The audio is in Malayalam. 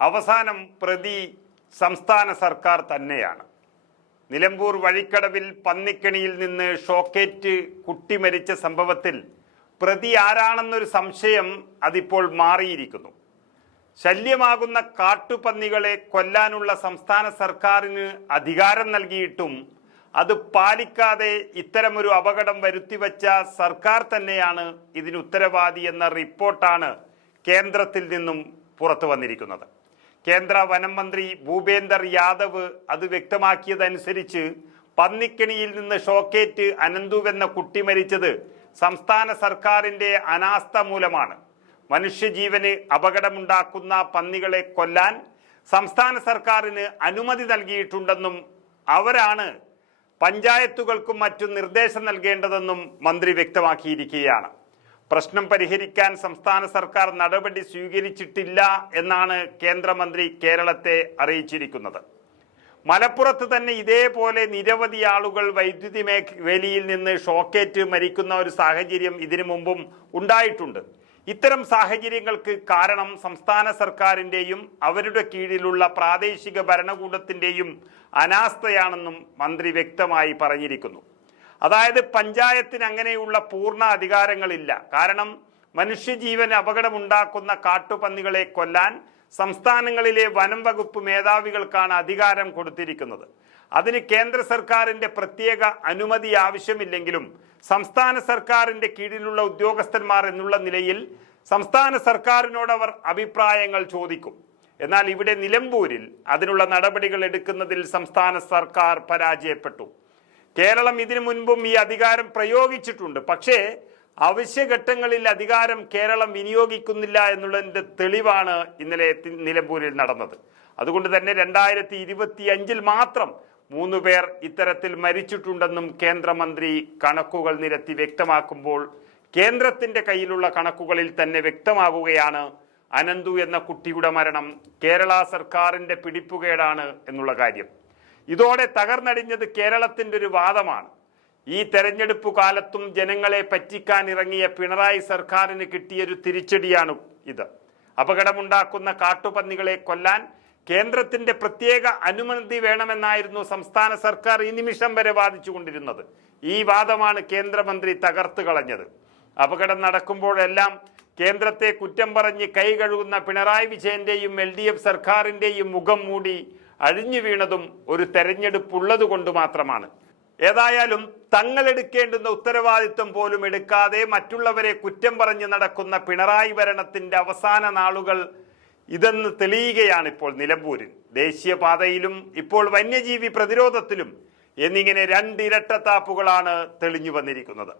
അവസാനം പ്രതി സംസ്ഥാന സർക്കാർ തന്നെയാണ്. നിലമ്പൂർ വഴിക്കടവിൽ പന്നിക്കണിയിൽ നിന്ന് ഷോക്കേറ്റ് കുട്ടി മരിച്ച സംഭവത്തിൽ പ്രതി ആരാണെന്നൊരു സംശയം അതിപ്പോൾ മാറിയിരിക്കുന്നു. ശല്യമാകുന്ന കാട്ടുപന്നികളെ കൊല്ലാനുള്ള സംസ്ഥാന സർക്കാരിന് അധികാരം നൽകിയിട്ടും അത് പാലിക്കാതെ ഇത്തരമൊരു അപകടം വരുത്തിവെച്ച സർക്കാർ തന്നെയാണ് ഇതിന് ഉത്തരവാദി എന്ന റിപ്പോർട്ടാണ് കേന്ദ്രത്തിൽ നിന്നും പുറത്തു വന്നിരിക്കുന്നത്. കേന്ദ്ര വനം മന്ത്രി ഭൂപേന്ദർ യാദവ് അത് വ്യക്തമാക്കിയതനുസരിച്ച് പന്നിക്കണിയിൽ നിന്ന് ഷോക്കേറ്റ് അനന്തുവെന്ന കുട്ടി മരിച്ചത് സംസ്ഥാന സർക്കാരിൻ്റെ അനാസ്ഥ മൂലമാണ്. മനുഷ്യജീവന് അപകടമുണ്ടാക്കുന്ന പന്നികളെ കൊല്ലാൻ സംസ്ഥാന സർക്കാരിന് അനുമതി നൽകിയിട്ടുണ്ടെന്നും അവരാണ് പഞ്ചായത്തുകൾക്കും മറ്റും നിർദ്ദേശം നൽകേണ്ടതെന്നും മന്ത്രി വ്യക്തമാക്കിയിരിക്കുകയാണ്. പ്രശ്നം പരിഹരിക്കാൻ സംസ്ഥാന സർക്കാർ നടപടി സ്വീകരിച്ചിട്ടില്ല എന്നാണ് കേന്ദ്രമന്ത്രി കേരളത്തെ അറിയിച്ചിരിക്കുന്നത്. മലപ്പുറത്ത് തന്നെ ഇതേപോലെ നിരവധി ആളുകൾ വൈദ്യുതി വേലിയിൽ നിന്ന് ഷോക്കേറ്റ് മരിക്കുന്ന ഒരു സാഹചര്യം ഇതിനു മുമ്പും ഉണ്ടായിട്ടുണ്ട്. ഇത്തരം സാഹചര്യങ്ങൾക്ക് കാരണം സംസ്ഥാന സർക്കാരിൻ്റെയും അവരുടെ കീഴിലുള്ള പ്രാദേശിക ഭരണകൂടത്തിൻ്റെയും അനാസ്ഥയാണെന്നും മന്ത്രി വ്യക്തമായി പറഞ്ഞിരിക്കുന്നു. അതായത് പഞ്ചായത്തിന് അങ്ങനെയുള്ള പൂർണ്ണ അധികാരങ്ങളില്ല. കാരണം മനുഷ്യജീവന് അപകടമുണ്ടാക്കുന്ന കാട്ടുപന്നികളെ കൊല്ലാൻ സംസ്ഥാനങ്ങളിലെ വനം വകുപ്പ് മേധാവികൾക്കാണ് അധികാരം കൊടുത്തിരിക്കുന്നത്. അതിന് കേന്ദ്ര സർക്കാരിൻ്റെ പ്രത്യേക അനുമതി ആവശ്യമില്ലെങ്കിലും സംസ്ഥാന സർക്കാരിൻ്റെ കീഴിലുള്ള ഉദ്യോഗസ്ഥന്മാർ എന്നുള്ള നിലയിൽ സംസ്ഥാന സർക്കാരിനോട് അവർ അഭിപ്രായങ്ങൾ ചോദിക്കും. എന്നാൽ ഇവിടെ നിലമ്പൂരിൽ അതിനുള്ള നടപടികൾ എടുക്കുന്നതിൽ സംസ്ഥാന സർക്കാർ പരാജയപ്പെട്ടു. കേരളം ഇതിനു മുൻപും ഈ അധികാരം പ്രയോഗിച്ചിട്ടുണ്ട്. പക്ഷേ അവശ്യഘട്ടങ്ങളിൽ അധികാരം കേരളം വിനിയോഗിക്കുന്നില്ല എന്നുള്ളതിൻ്റെ തെളിവാണ് ഇന്നലെ നിലമ്പൂരിൽ നടന്നത്. അതുകൊണ്ട് തന്നെ 2025 മാത്രം 3 പേർ ഇത്തരത്തിൽ മരിച്ചിട്ടുണ്ടെന്നും കേന്ദ്രമന്ത്രി കണക്കുകൾ നിരത്തി വ്യക്തമാക്കുമ്പോൾ കേന്ദ്രത്തിൻ്റെ കയ്യിലുള്ള കണക്കുകളിൽ തന്നെ വ്യക്തമാകുകയാണ് അനന്തു എന്ന കുട്ടിയുടെ മരണം കേരള സർക്കാരിൻ്റെ പിടിപ്പുകേടാണ് എന്നുള്ള കാര്യം. ഇതോടെ തകർന്നടിഞ്ഞത് കേരളത്തിൻ്റെ ഒരു വാദമാണ്. ഈ തെരഞ്ഞെടുപ്പ് കാലത്തും ജനങ്ങളെ പറ്റിക്കാൻ ഇറങ്ങിയ പിണറായി സർക്കാരിന് കിട്ടിയൊരു തിരിച്ചടിയാണ് ഇത്. അപകടമുണ്ടാക്കുന്ന കാട്ടുപന്നികളെ കൊല്ലാൻ കേന്ദ്രത്തിന്റെ പ്രത്യേക അനുമതി വേണമെന്നായിരുന്നു സംസ്ഥാന സർക്കാർ ഈ നിമിഷം വരെ വാദിച്ചുകൊണ്ടിരുന്നത്. ഈ വാദമാണ് കേന്ദ്രമന്ത്രി തകർത്ത് കളഞ്ഞത്. അപകടം നടക്കുമ്പോഴെല്ലാം കേന്ദ്രത്തെ കുറ്റം പറഞ്ഞ് കൈ കഴുകുന്ന പിണറായി വിജയന്റെയും LDF സർക്കാരിൻ്റെയും മുഖം മൂടി അഴിഞ്ഞു വീണതും ഒരു തെരഞ്ഞെടുപ്പുള്ളത് കൊണ്ട് മാത്രമാണ്. ഏതായാലും തങ്ങളെടുക്കേണ്ടുന്ന ഉത്തരവാദിത്വം പോലും എടുക്കാതെ മറ്റുള്ളവരെ കുറ്റം പറഞ്ഞ് നടക്കുന്ന പിണറായി ഭരണത്തിന്റെ അവസാന നാളുകൾ ഇതെന്ന് തെളിയുകയാണ് ഇപ്പോൾ നിലമ്പൂരിൽ. ദേശീയപാതയിലും ഇപ്പോൾ വന്യജീവി പ്രതിരോധത്തിലും എന്നിങ്ങനെ 2 ഇരട്ടത്താപ്പുകളാണ് തെളിഞ്ഞു വന്നിരിക്കുന്നത്.